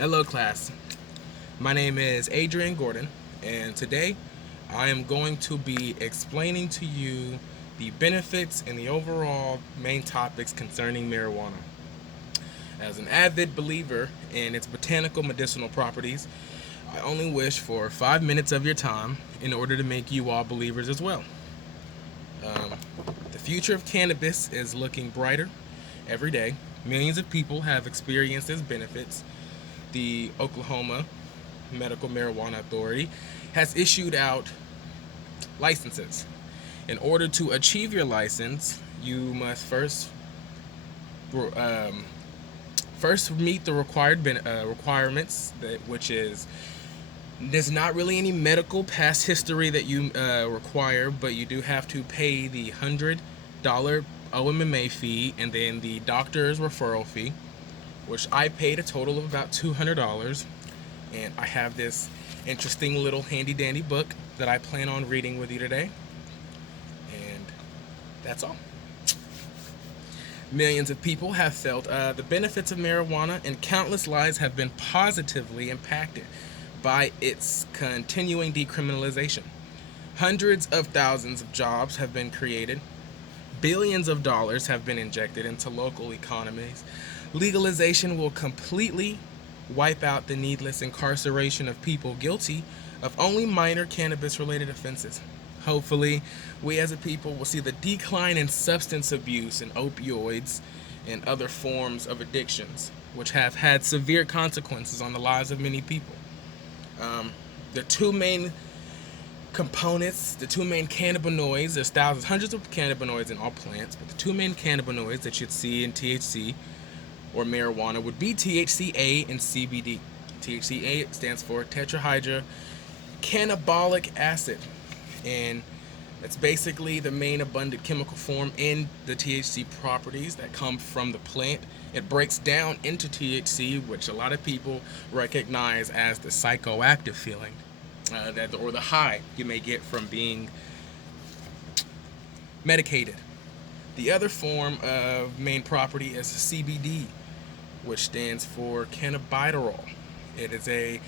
Hello class, my name is Adrian Gordon, and today I am going to be explaining to you the benefits and the overall main topics concerning marijuana. As an avid believer in its botanical medicinal properties, I only wish for 5 minutes of your time in order to make you all believers as well. Um, the future of cannabis is looking brighter every day. Millions of people have experienced its benefits. The Oklahoma Medical Marijuana Authority has issued out licenses. In order to achieve your license, you must um, first meet the requirements, which is there's not really any medical past history that you require, but you do have to pay the $100 OMMA fee and then the doctor's referral fee, which I paid a total of about $200. And I have this interesting little handy dandy book that I plan on reading with you today. And that's all. Millions of people have felt the benefits of marijuana, and countless lives have been positively impacted by its continuing decriminalization. Hundreds of thousands of jobs have been created. Billions of dollars have been injected into local economies. Legalization will completely wipe out the needless incarceration of people guilty of only minor cannabis-related offenses. Hopefully, we as a people will see the decline in substance abuse and opioids and other forms of addictions, which have had severe consequences on the lives of many people. The two main components, the two main cannabinoids, there's thousands, hundreds of cannabinoids in all plants, but the two main cannabinoids that you'd see in THC or marijuana would be THCA and CBD. THCA stands for tetrahydrocannabinolic acid, and that's basically the main abundant chemical form in the THC properties that come from the plant. It breaks down into THC, which a lot of people recognize as the psychoactive feeling, or the high you may get from being medicated. The other form of main property is CBD, which stands for cannabidiol. It is a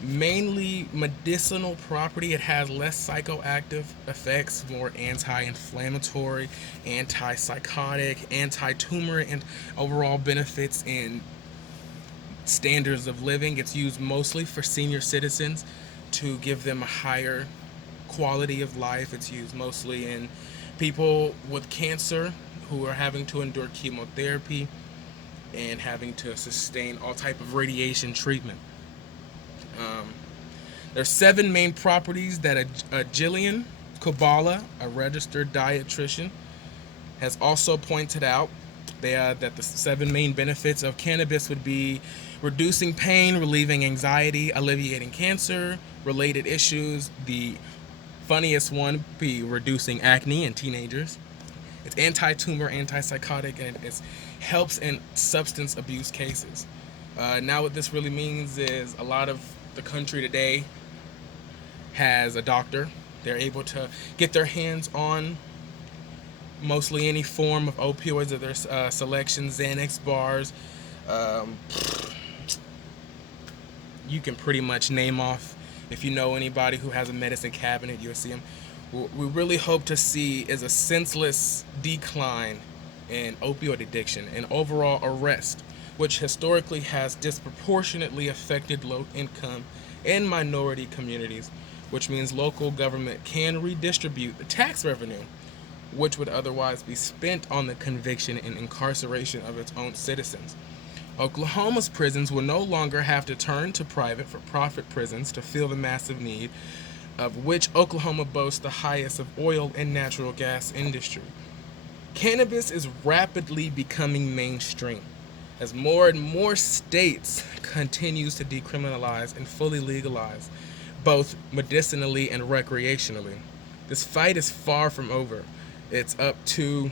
mainly medicinal property. It has less psychoactive effects, more anti-inflammatory, anti-psychotic, anti-tumor, and overall benefits in standards of living. It's used mostly for senior citizens to give them a higher quality of life. It's used mostly in people with cancer who are having to endure chemotherapy and having to sustain all type of radiation treatment. There's 7 main properties that Jillian Kabbalah, a registered dietitian, has also pointed out. That the 7 main benefits of cannabis would be reducing pain, relieving anxiety, alleviating cancer related issues. The funniest one be reducing acne in teenagers. It's anti-tumor, anti-psychotic, and it helps in substance abuse cases. Now what this really means is a lot of the country today has a doctor. They're able to get their hands on mostly any form of opioids of their selection, Xanax bars. You can pretty much name off. If you know anybody who has a medicine cabinet, you'll see them. What we really hope to see is a senseless decline in opioid addiction and overall arrest, which historically has disproportionately affected low income and minority communities, which means local government can redistribute the tax revenue which would otherwise be spent on the conviction and incarceration of its own citizens. Oklahoma's prisons will no longer have to turn to private for-profit prisons to fill the massive need, of which Oklahoma boasts the highest of oil and natural gas industry. Cannabis is rapidly becoming mainstream as more and more states continues to decriminalize and fully legalize, both medicinally and recreationally. This fight is far from over. It's up to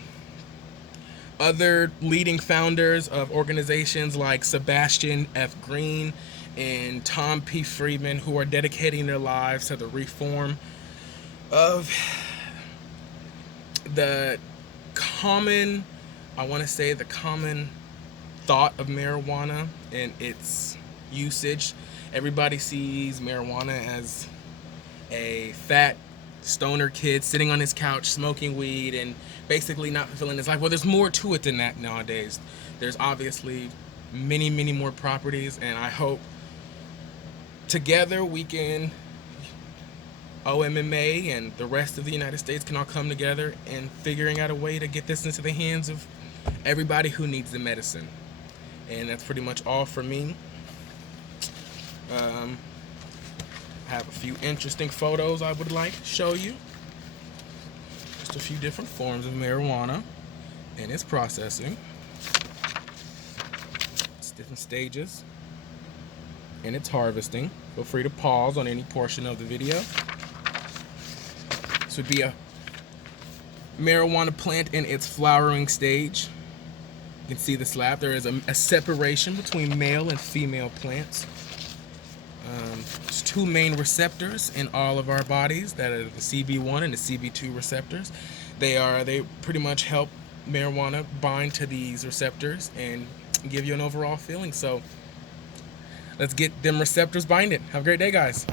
other leading founders of organizations like Sebastian F. Green and Tom P. Friedman, who are dedicating their lives to the reform of the common thought of marijuana and its usage. Everybody sees marijuana as a fat stoner kid sitting on his couch smoking weed and basically not fulfilling his life. Well, there's more to it than that nowadays. There's obviously many, many more properties, and I hope together we can, OMMA and the rest of the United States can all come together in figuring out a way to get this into the hands of everybody who needs the medicine. And that's pretty much all for me. I have a few interesting photos I would like to show you. Just a few different forms of marijuana and its processing. It's different stages and its harvesting. Feel free to pause on any portion of the video. This would be a marijuana plant in its flowering stage. You can see the slab. There is a separation between male and female plants. There's two main receptors in all of our bodies that are the CB1 and the CB2 receptors. They pretty much help marijuana bind to these receptors and give you an overall feeling. So let's get them receptors binding. Have a great day, guys.